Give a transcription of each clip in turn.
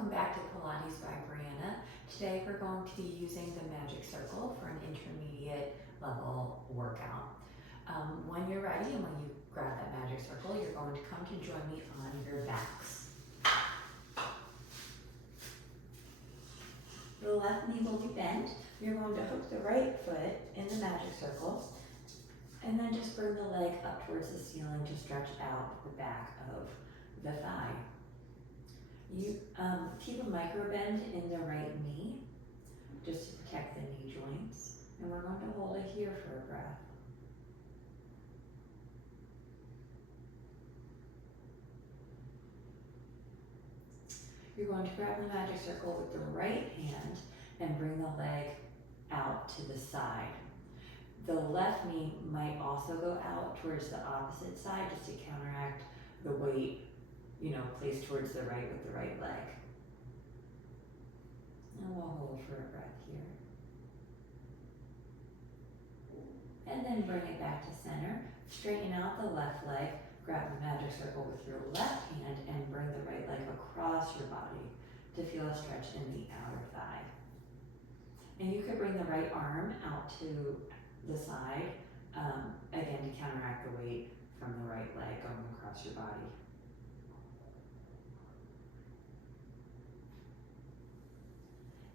welcome back to Pilates by Brianna. Today we're going to be using the magic circle for an intermediate level workout. When you're ready and when you grab that magic circle, you're going to come to join me on your backs. The left knee will be bent. You're going to hook the right foot in the magic circle and then just bring the leg up towards the ceiling to stretch out the back of the thigh. You keep a micro bend in the right knee just to protect the knee joints, and we're going to hold it here for a breath. You're going to grab the magic circle with the right hand and bring the leg out to the side. The left knee might also go out towards the opposite side just to counteract the weight, placed towards the right with the right leg. And we'll hold for a breath here. And then bring it back to center. Straighten out the left leg. Grab the magic circle with your left hand and bring the right leg across your body to feel a stretch in the outer thigh. And you could bring the right arm out to the side, again to counteract the weight from the right leg going across your body.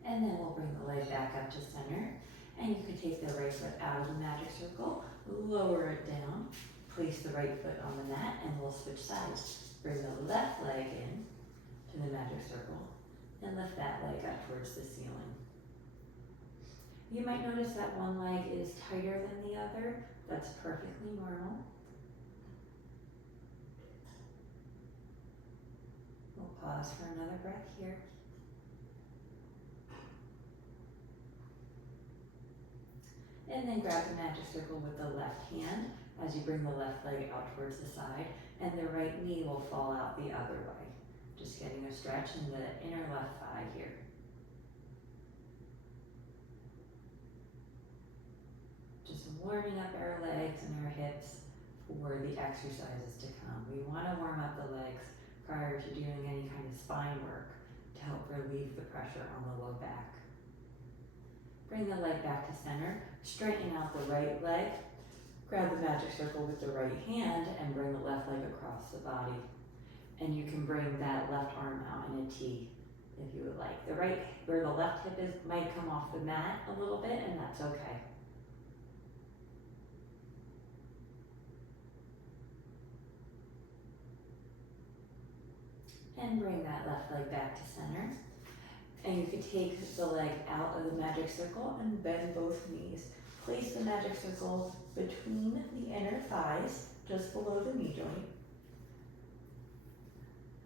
And then we'll bring the leg back up to center. And you can take the right foot out of the magic circle, lower it down, place the right foot on the mat, and we'll switch sides. Bring the left leg in to the magic circle and lift that leg up towards the ceiling. You might notice that one leg is tighter than the other. That's perfectly normal. We'll pause for another breath here. And then grab the magic circle with the left hand as you bring the left leg out towards the side, and the right knee will fall out the other way. Just getting a stretch in the inner left thigh here. Just warming up our legs and our hips for the exercises to come. We want to warm up the legs prior to doing any kind of spine work to help relieve the pressure on the low back. Bring the leg back to center, straighten out the right leg, grab the magic circle with the right hand and bring the left leg across the body. And you can bring that left arm out in a T if you would like. The right, where the left hip is, might come off the mat a little bit, and that's okay. And bring that left leg back to center. And you can take the leg out of the magic circle and bend both knees. Place the magic circle between the inner thighs, just below the knee joint.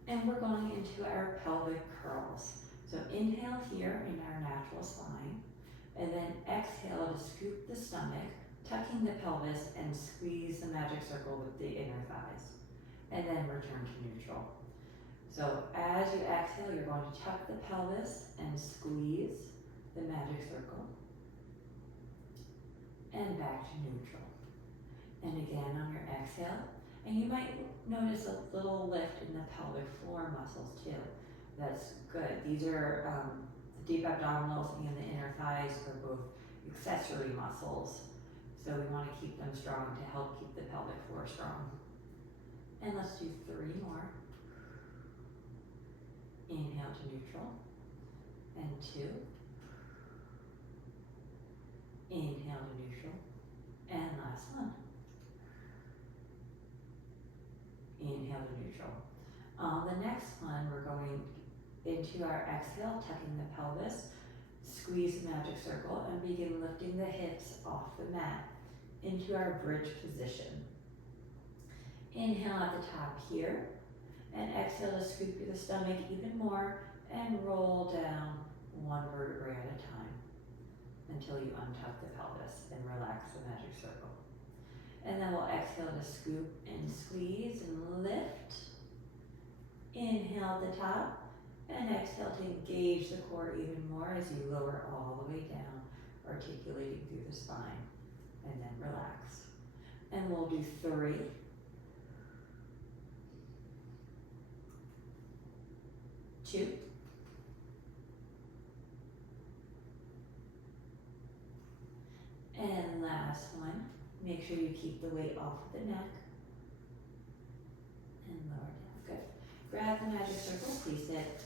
And we're going into our pelvic curls. So inhale here in our natural spine, and then exhale to scoop the stomach, tucking the pelvis and squeeze the magic circle with the inner thighs. And then return to neutral. So as you exhale, you're going to tuck the pelvis and squeeze the magic circle. And back to neutral. And again on your exhale. And you might notice a little lift in the pelvic floor muscles too. That's good. These are the deep abdominals and the inner thighs are both accessory muscles. So we want to keep them strong to help keep the pelvic floor strong. And let's do 3 more. Inhale to neutral, and 2. Inhale to neutral, and last one. Inhale to neutral. On the next one, we're going into our exhale, tucking the pelvis, squeeze the magic circle, and begin lifting the hips off the mat into our bridge position. Inhale at the top here. And exhale to scoop the stomach even more and roll down 1 vertebrae at a time until you untuck the pelvis and relax the magic circle. And then we'll exhale to scoop and squeeze and lift. Inhale at the top and exhale to engage the core even more as you lower all the way down, articulating through the spine. And then relax. And we'll do 3. 2, last one. Make sure you keep the weight off of the neck. And lower down, good. Grab the magic circle, place it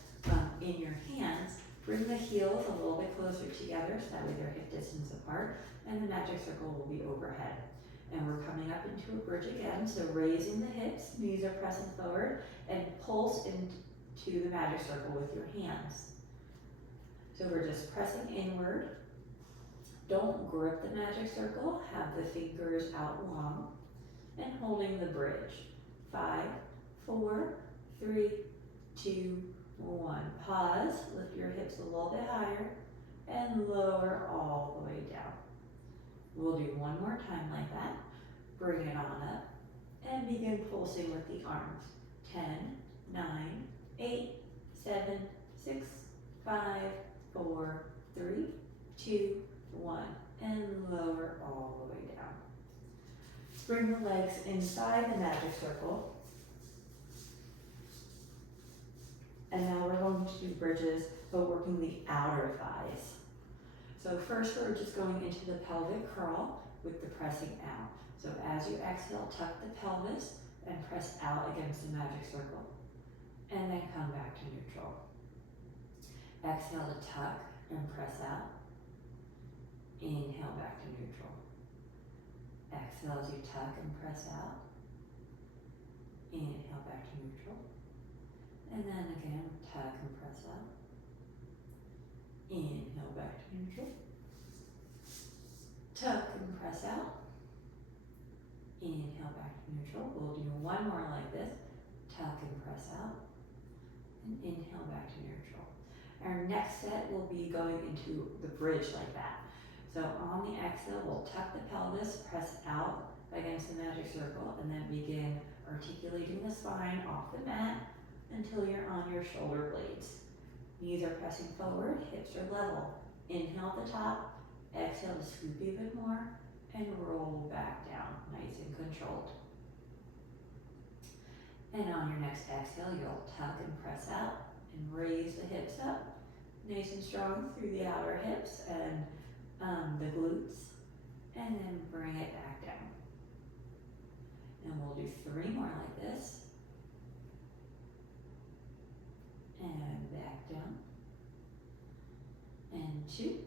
in your hands. Bring the heels a little bit closer together so that way they're hip distance apart, and the magic circle will be overhead. And we're coming up into a bridge again, so raising the hips, knees are pressing forward, and pulse into the magic circle with your hands. So we're just pressing inward. Don't grip the magic circle, have the fingers out long, and holding the bridge. 5, 4, 3, 2, 1. Pause, lift your hips a little bit higher, and lower all the way down. We'll do one more time like that. Bring it on up, and begin pulsing with the arms. 10, 9, 8, 7, 6, 5, 4, 3, 2, 1, and lower all the way down. Bring the legs inside the magic circle. And now we're going to do bridges, but working the outer thighs. So first we're just going into the pelvic curl with the pressing out. So as you exhale, tuck the pelvis and press out against the magic circle. And then come back to neutral. Exhale to tuck and press out. Inhale back to neutral. Exhale as you tuck and press out. Inhale back to neutral. And then again, tuck and press out. Inhale back to neutral. Tuck and press out. Inhale back to neutral. We'll do one more like this. Tuck and press out. And inhale back to neutral. Our next set will be going into the bridge like that. So on the exhale, we'll tuck the pelvis, press out against the magic circle, and then begin articulating the spine off the mat until you're on your shoulder blades. Knees are pressing forward, hips are level. Inhale at the top, exhale to scoop even more, and roll back down, nice and controlled. And on your next exhale, you'll tuck and press out and raise the hips up, nice and strong through the outer hips and the glutes, and then bring it back down. And we'll do 3 more like this. And back down. And 2.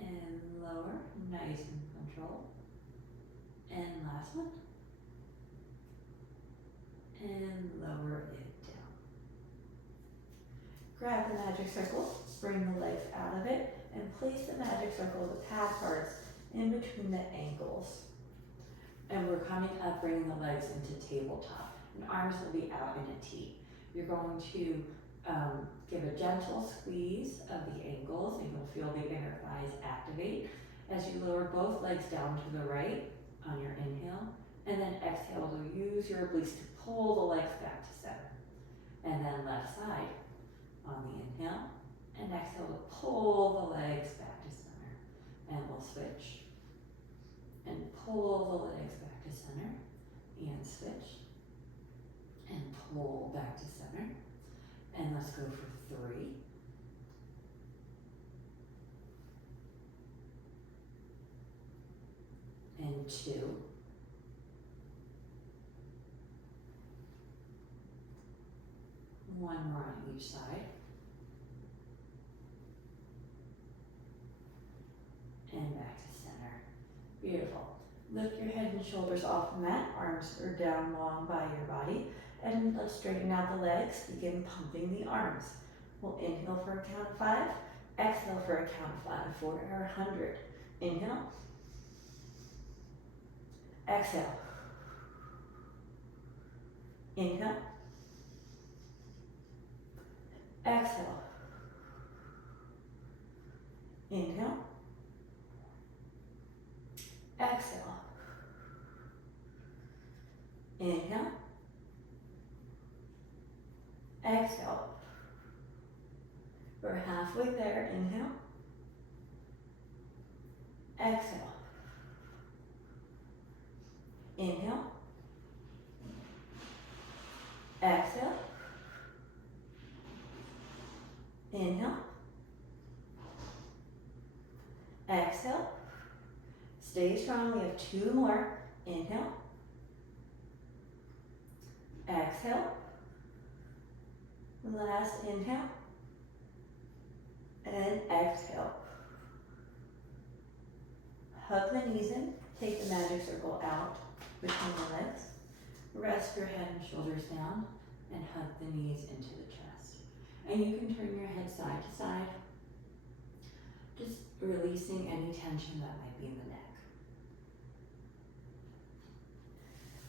And lower, nice and controlled. And last one. And lower it down. Grab the magic circle, bring the legs out of it, and place the magic circle, the pad parts, in between the ankles. And we're coming up, bringing the legs into tabletop. And arms will be out in a T. You're going to give a gentle squeeze of the ankles, and you'll feel the inner thighs activate as you lower both legs down to the right on your inhale, and then exhale to use your obliques to pull the legs back to center. And then left side on the inhale, and exhale to pull the legs back to center. And we'll switch. And pull the legs back to center, and switch. And pull back to center. And let's go for 3. And 2. One more on each side. And back to center. Beautiful. Lift your head and shoulders off the mat. Arms are down long by your body. And let's straighten out the legs. Begin pumping the arms. We'll inhale for a count of 5. Exhale for a count of 5 for our 100. Inhale. Exhale. Inhale. Exhale. Inhale. Exhale. Inhale. Exhale. We're halfway there. Inhale. Exhale. Inhale. Exhale. Inhale. Exhale. Stay strong, we have 2 more. Inhale. Exhale. Last inhale. And exhale. Hug the knees in, take the magic circle out between the legs. Rest your head and shoulders down and hug the knees into the chest. And you can turn your head side to side, just releasing any tension that might be in the neck.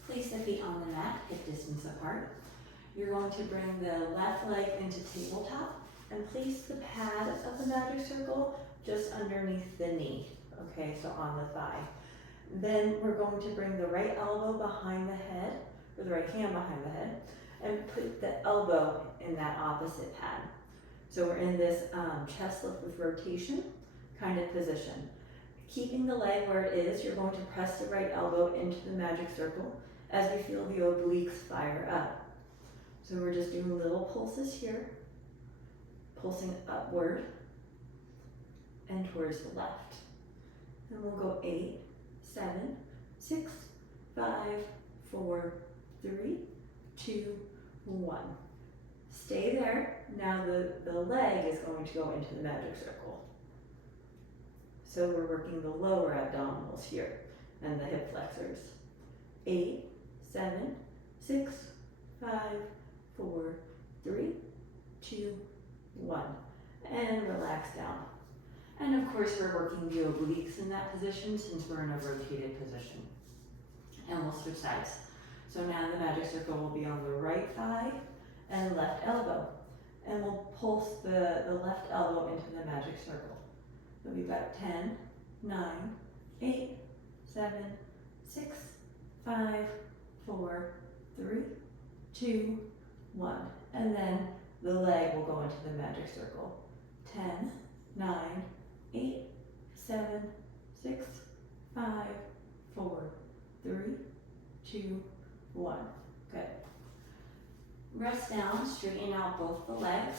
Place the feet on the mat, hip distance apart. You're going to bring the left leg into tabletop and place the pad of the magic circle just underneath the knee, okay, so on the thigh. Then we're going to bring the right elbow behind the head, or the right hand behind the head, and put the elbow in that opposite pad. So we're in this chest lift with rotation kind of position. Keeping the leg where it is, you're going to press the right elbow into the magic circle as we feel the obliques fire up. So we're just doing little pulses here, pulsing upward and towards the left. And we'll go 8, 7, 6, 5, 4, 3, 2, 1. Stay there. Now the leg is going to go into the magic circle. So we're working the lower abdominals here and the hip flexors. 8, 7, 6, 5, 4, 3, 2, 1. And relax down. And of course we're working the obliques in that position since we're in a rotated position. And we'll switch sides. So now the magic circle will be on the right thigh and left elbow. And we'll pulse the left elbow into the magic circle. So we've got 10, 9, 8, 7, 6, 5, 4, 3, 2, 1. And then the leg will go into the magic circle. 10, 9, 8, 7, 6, 5, 4, 3, 2, 1. Good. Rest down, straighten out both the legs,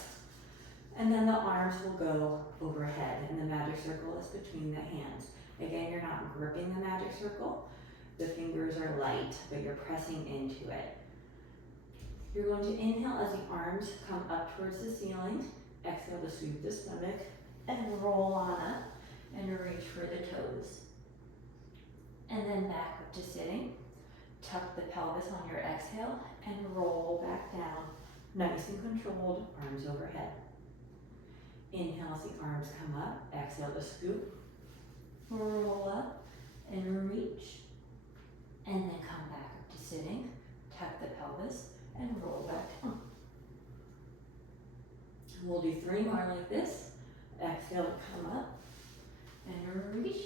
and then the arms will go overhead, and the magic circle is between the hands. Again, you're not gripping the magic circle. The fingers are light, but you're pressing into it. You're going to inhale as the arms come up towards the ceiling. Exhale to sweep the stomach and roll on up and reach for the toes. And then back up to sitting. Tuck the pelvis on your exhale and roll back down. Nice and controlled, arms overhead. Inhale as the arms come up. Exhale to scoop. Roll up and reach. And then come back up to sitting. Tuck the pelvis and roll back down. We'll do 3 more like this. Exhale to come up and reach.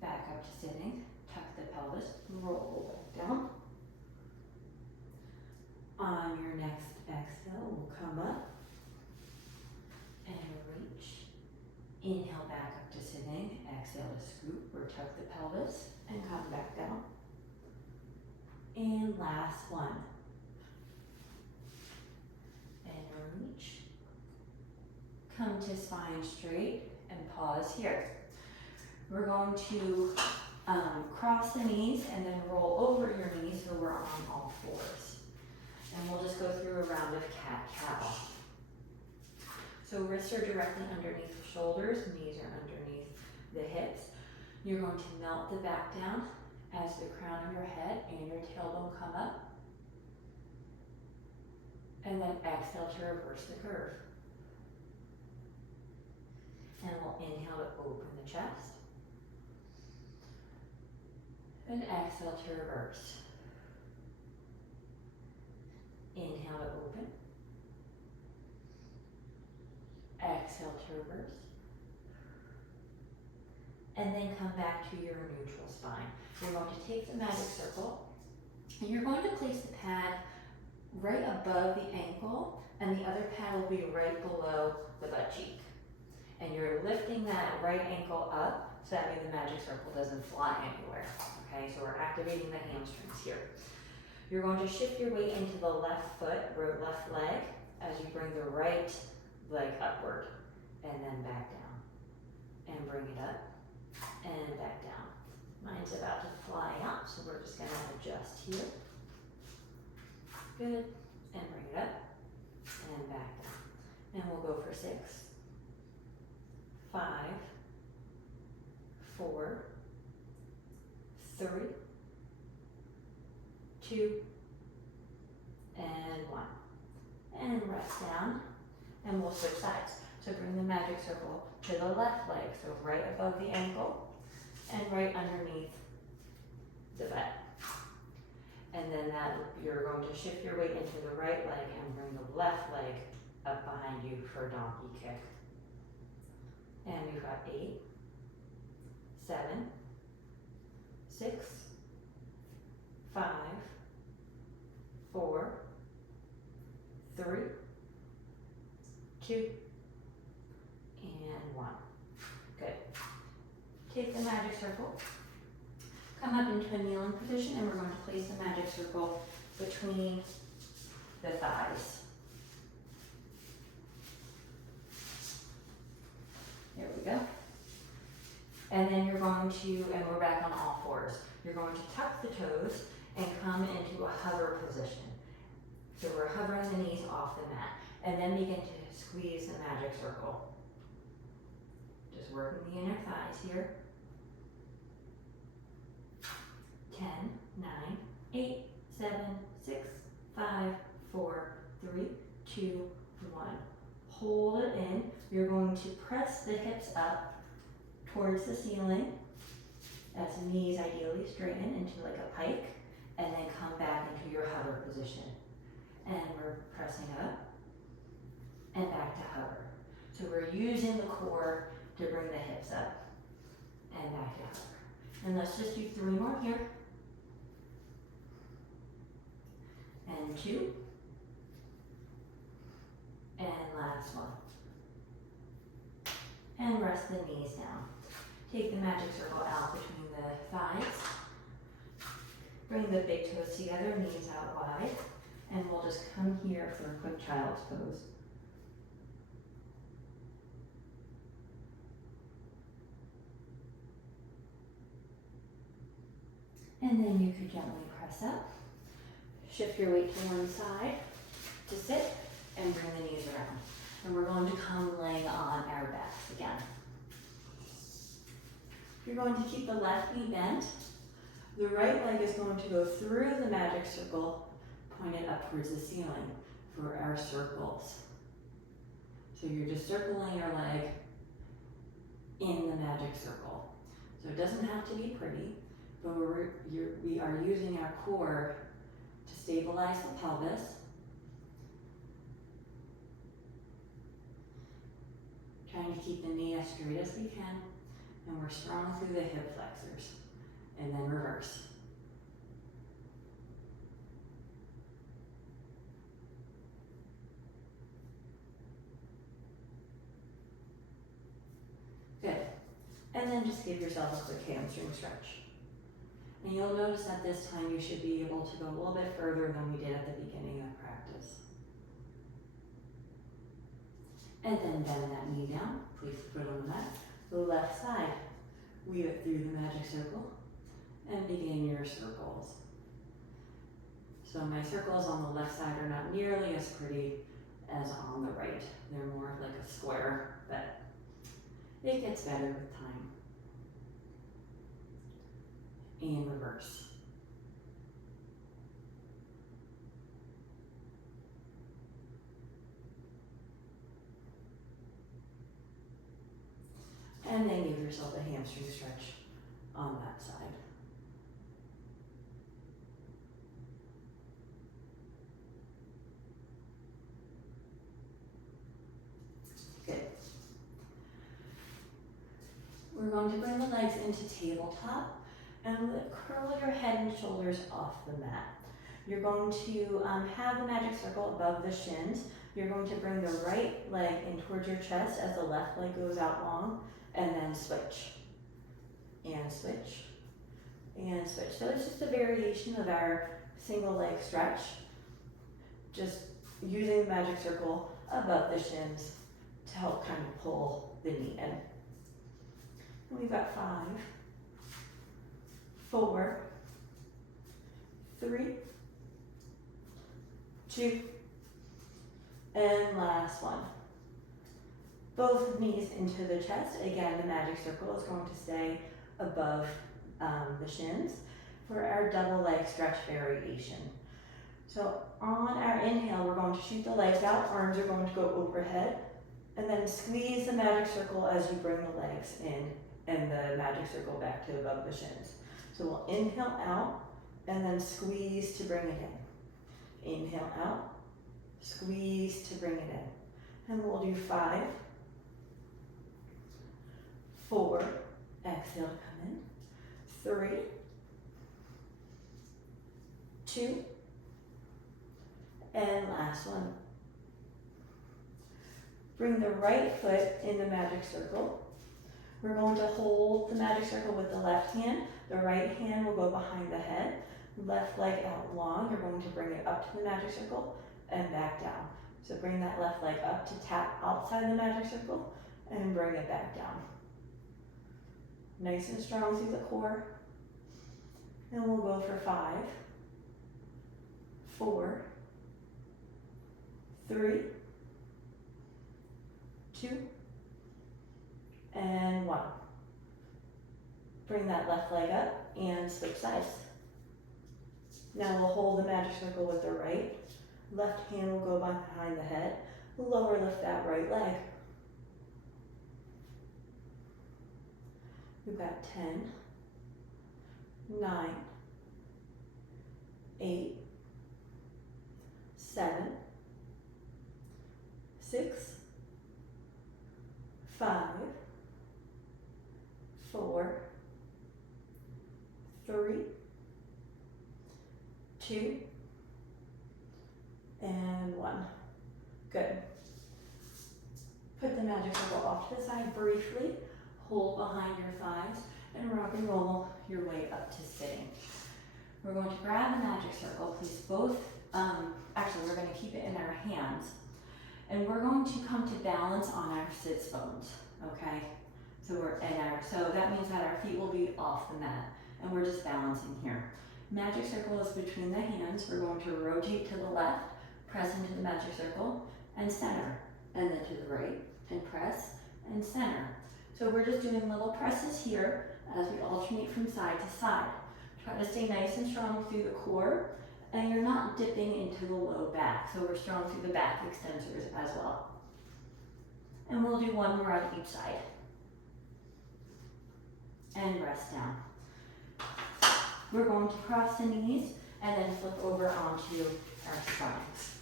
Back up to sitting. Tuck the pelvis, roll back down. On your next exhale, we'll come up and reach. Inhale back up to sitting. Exhale to scoop or tuck the pelvis and come back down. And last one. And reach. Come to spine straight and pause here. We're going to cross the knees and then roll over your knees so we're on all fours. And we'll just go through a round of cat-cow. So wrists are directly underneath the shoulders, knees are underneath the hips. You're going to melt the back down as the crown of your head and your tailbone come up. And then exhale to reverse the curve. And we'll inhale to open the chest. And exhale to reverse. Inhale to open. Exhale to reverse. And then come back to your neutral spine. You're going to take the magic circle and you're going to place the pad right above the ankle and the other pad will be right below the butt cheek. And you're lifting that right ankle up so that way the magic circle doesn't fly anywhere. Okay, so we're activating the hamstrings here. You're going to shift your weight into the left foot or left leg as you bring the right leg upward and then back down. And bring it up and back down. Mine's about to fly out, so we're just gonna adjust here. Good, and bring it up, and back down. And we'll go for 6, 5, 4, 3, 2, and 1. And rest down, and we'll switch sides. So bring the magic circle to the left leg, so right above the ankle, and right underneath the butt. And then you're going to shift your weight into the right leg and bring the left leg up behind you for a donkey kick. And we've got 8, 7, 6, 5, 4, 3, 2, and 1. Good. Take the magic circle, come up into a kneeling position, and we're going to place the magic circle between the thighs. There we go. And then you're going to, and we're back on all fours, you're going to tuck the toes and come into a hover position. So we're hovering the knees off the mat, and then begin to squeeze the magic circle. Just working the inner thighs here. 10, 9, 8, 7, 6, 5, 4, 3, 2, 1. Hold it in. You're going to press the hips up towards the ceiling. That's knees ideally straighten into like a pike, and then come back into your hover position. And we're pressing up and back to hover. So we're using the core to bring the hips up and back to hover. And let's just do 3 more here. And 2. And last one. And rest the knees down. Take the magic circle out between the thighs. Bring the big toes together, knees out wide. And we'll just come here for a quick child's pose. And then you could gently press up. Shift your weight to one side to sit, and bring the knees around. And we're going to come laying on our backs again. You're going to keep the left knee bent. The right leg is going to go through the magic circle, pointed up towards the ceiling for our circles. So you're just circling your leg in the magic circle. So it doesn't have to be pretty, but we are using our core to stabilize the pelvis. Trying to keep the knee as straight as we can, and we're strong through the hip flexors, and then reverse. Good. And then just give yourself a quick hamstring stretch. And you'll notice at this time you should be able to go a little bit further than we did at the beginning of practice. And then bend that knee down, place the foot on the mat. The left side, weave it through the magic circle, and begin your circles. So my circles on the left side are not nearly as pretty as on the right. They're more like a square, but it gets better with time. And reverse. And then give yourself a hamstring stretch on that side. Good. We're going to bring the legs into tabletop and curl your head and shoulders off the mat. You're going to have the magic circle above the shins. You're going to bring the right leg in towards your chest as the left leg goes out long, and then switch. And switch. And switch. So it's just a variation of our single leg stretch. Just using the magic circle above the shins to help kind of pull the knee in. And we've got 5, 4, 3, 2, and last one. Both knees into the chest. Again, the magic circle is going to stay above the shins for our double leg stretch variation. So on our inhale, we're going to shoot the legs out, arms are going to go overhead, and then squeeze the magic circle as you bring the legs in and the magic circle back to above the shins. So we'll inhale out and then squeeze to bring it in. Inhale out, squeeze to bring it in. And we'll do 5, 4, exhale to come in, 3, 2, and last one. Bring the right foot in the magic circle. We're going to hold the magic circle with the left hand. The right hand will go behind the head. Left leg out long. You're going to bring it up to the magic circle and back down. So bring that left leg up to tap outside the magic circle and bring it back down. Nice and strong through the core. And we'll go for 5, 4, 3, 2, and 1. Bring that left leg up and switch sides. Now we'll hold the magic circle with the right. Left hand will go behind the head. Lower lift that right leg. We've got 10, 9, 8, 7, 6, 5, 4, 3, 2, and 1. Good. Put the magic circle off to the side briefly. Hold behind your thighs and rock and roll your way up to sitting. We're going to grab the magic circle, place both, actually we're going to keep it in our hands, and we're going to come to balance on our sits bones, okay? So so that means that our feet will be off the mat, and we're just balancing here. Magic circle is between the hands. We're going to rotate to the left, press into the magic circle, and center, and then to the right, and press, and center. So we're just doing little presses here as we alternate from side to side. Try to stay nice and strong through the core, and you're not dipping into the low back. So we're strong through the back extensors as well. And we'll do one more on each side. And rest down. We're going to cross the knees and then flip over onto our spines.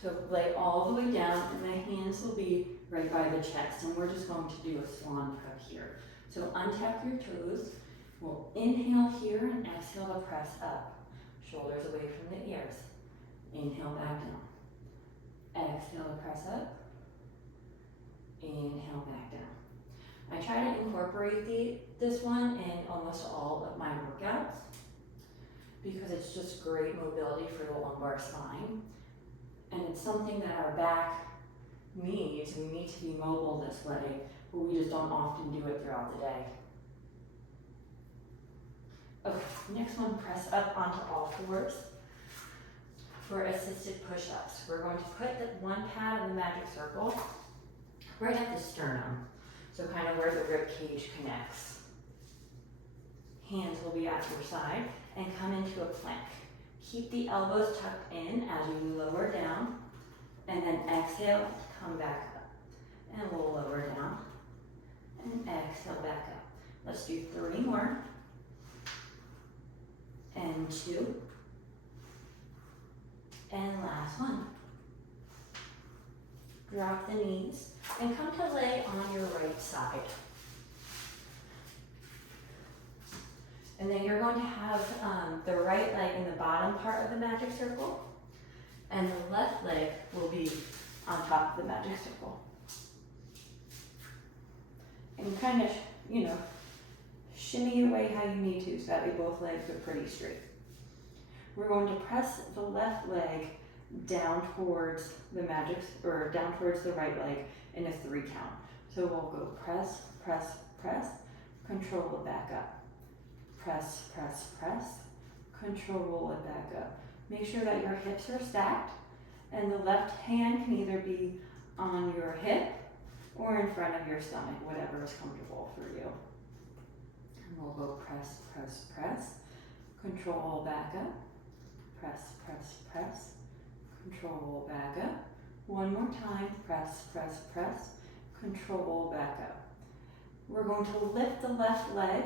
So lay all the way down, and the hands will be right by the chest, and we're just going to do a swan prep here. So untap your toes. We'll inhale here and exhale to press up. Shoulders away from the ears. Inhale back down. Exhale to press up. Inhale back down. I try to incorporate this one in almost all of my workouts because it's just great mobility for the lumbar spine. And it's something that our back needs. We need to be mobile this way, but we just don't often do it throughout the day. Okay, next one, press up onto all fours for assisted push-ups. We're going to put the one pad of the magic circle right at the sternum, so kind of where the rib cage connects. Hands will be at your side and come into a plank. Keep the elbows tucked in as you lower down, and then exhale to come back up. And we'll lower down and exhale back up. Let's do 3 more. And 2. And last one. Drop the knees and come to lay on your right side. And then you're going to have the right leg in the bottom part of the magic circle, and the left leg will be on top of the magic circle. And kind of, shimmy your way how you need to so that way both legs are pretty straight. We're going to press the left leg down towards the down towards the right leg in a 3 count. So we'll go press, press, press, control it back up. Press, press, press, control it back up. Make sure that your hips are stacked and the left hand can either be on your hip or in front of your stomach, whatever is comfortable for you. And we'll go press, press, press, control back up, press, press, press, control back up. One more time, press, press, press, control back up. We're going to lift the left leg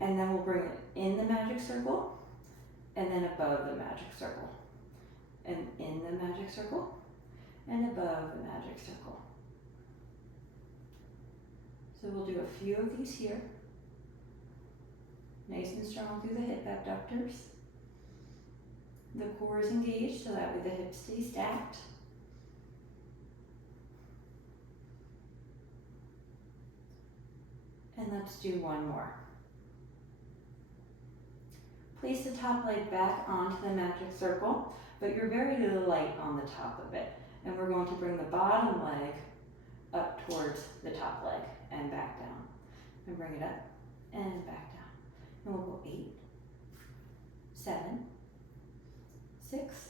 and then we'll bring it in the magic circle and then above the magic circle. And in the magic circle and above the magic circle. So we'll do a few of these here. Nice and strong through the hip abductors. The core is engaged so that way the hips stay stacked. And let's do one more. Place the top leg back onto the magic circle, but you're very light on the top of it. And we're going to bring the bottom leg up towards the top leg and back down. And bring it up and back down. And we'll go 8, 7, 6,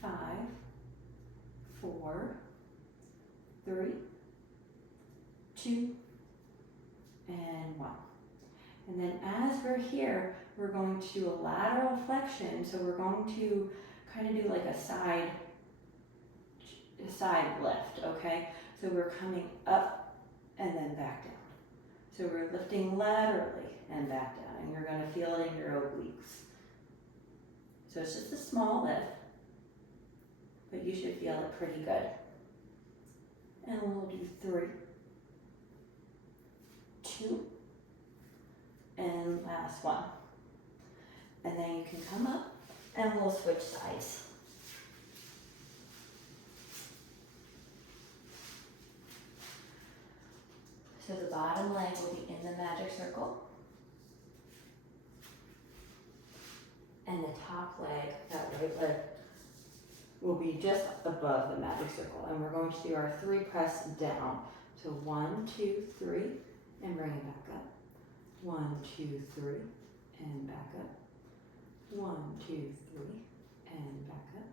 5, 4, 3, 2, and 1. And then as we're here, we're going to do a lateral flexion. So we're going to kind of do like a side lift, okay? So we're coming up and then back down. So we're lifting laterally and back down, and you're gonna feel it in your obliques. So it's just a small lift, but you should feel it pretty good. And we'll do 3, 2, and last one. And then you can come up and we'll switch sides. So the bottom leg will be in the magic circle. And the top leg, that right leg, will be just above the magic circle. And we're going to do our 3 press down. So 1, 2, 3, and bring it back up. 1, 2, 3, and back up. 1, 2, 3, and back up.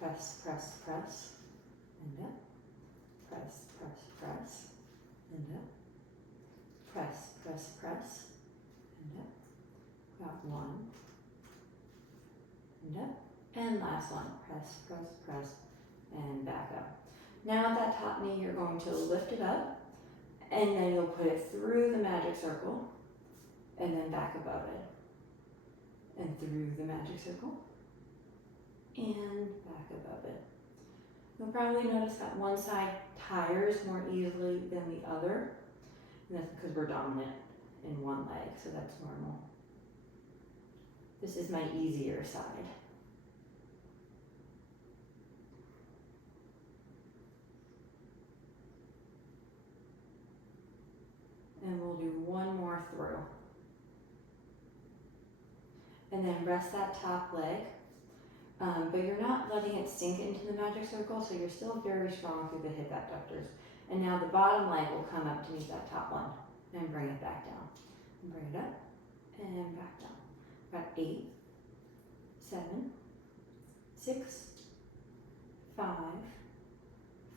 Press, press, press, and up. Press, press, press, and up. Press, press, press, and up. Got 1, and up. And last one, press, press, press, and back up. Now at that top knee, you're going to lift it up, and then you'll put it through the magic circle, and then back above it. And through the magic circle, and back above it. You'll probably notice that one side tires more easily than the other, and that's because we're dominant in one leg, so that's normal. This is my easier side. And we'll do one more through. And then rest that top leg, but you're not letting it sink into the magic circle, so you're still very strong through the hip abductors. And now the bottom leg will come up to meet that top one, and bring it back down. And bring it up, and back down. Got 8, 7, 6, 5,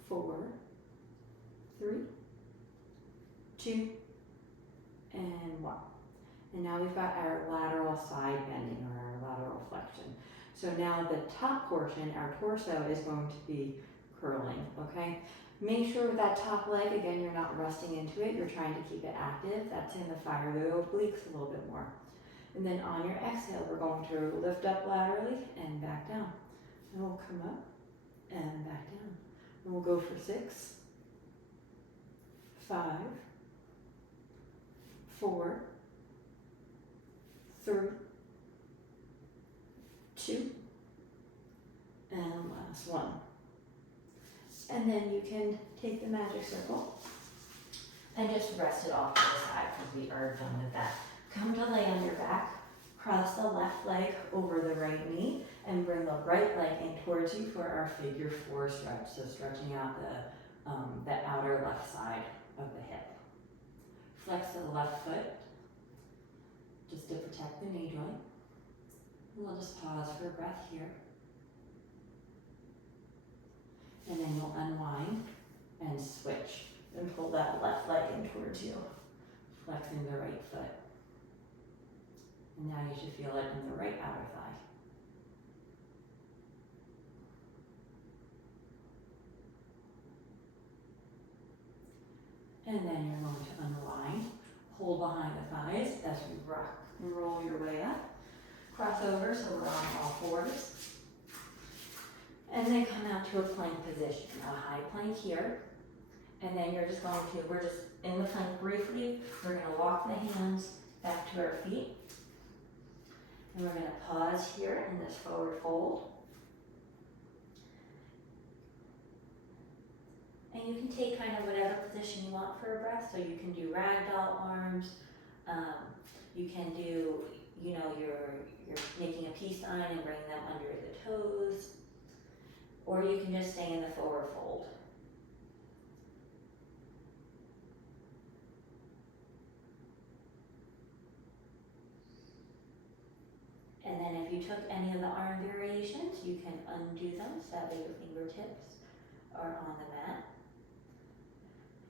4, 3, 2, and 1. And now we've got our lateral side bending, or our lateral flexion. So now the top portion, our torso, is going to be curling, okay? Make sure with that top leg, again, you're not resting into it. You're trying to keep it active. That's going to fire the obliques a little bit more. And then on your exhale, we're going to lift up laterally and back down. And we'll come up and back down. And we'll go for 6, 5, 4, 3, 2, and last one. And then you can take the magic circle and just rest it off to the side because we are done with that. Come to lay on your back, cross the left leg over the right knee, and bring the right leg in towards you for our figure 4 stretch. So stretching out the the outer left side of the hip. Flex the left foot, just to protect the knee joint. We'll just pause for breath here. And then you'll unwind and switch and pull that left leg in towards you, flexing the right foot. And now you should feel it in the right outer thigh. And then you're going to unwind, hold behind the thighs as you rock and roll your way up. Cross over so we're on all fours. And then come out to a plank position, a high plank here. And then you're just going to, we're just in the plank briefly. We're going to walk the hands back to our feet. And we're going to pause here in this forward fold. And you can take kind of whatever position you want for a breath. So you can do ragdoll arms. You can do, you're making a peace sign and bring them under the toes. Or you can just stay in the forward fold. And then if you took any of the arm variations, you can undo them so that your fingertips are on the mat.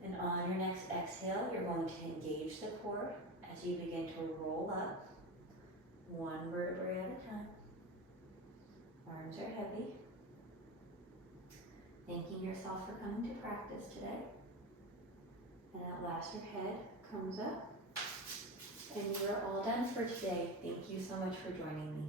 And on your next exhale, you're going to engage the core as you begin to roll up, one vertebrae at a time. Arms are heavy. Thanking yourself for coming to practice today. And at last your head comes up. And you're all done for today. Thank you so much for joining me.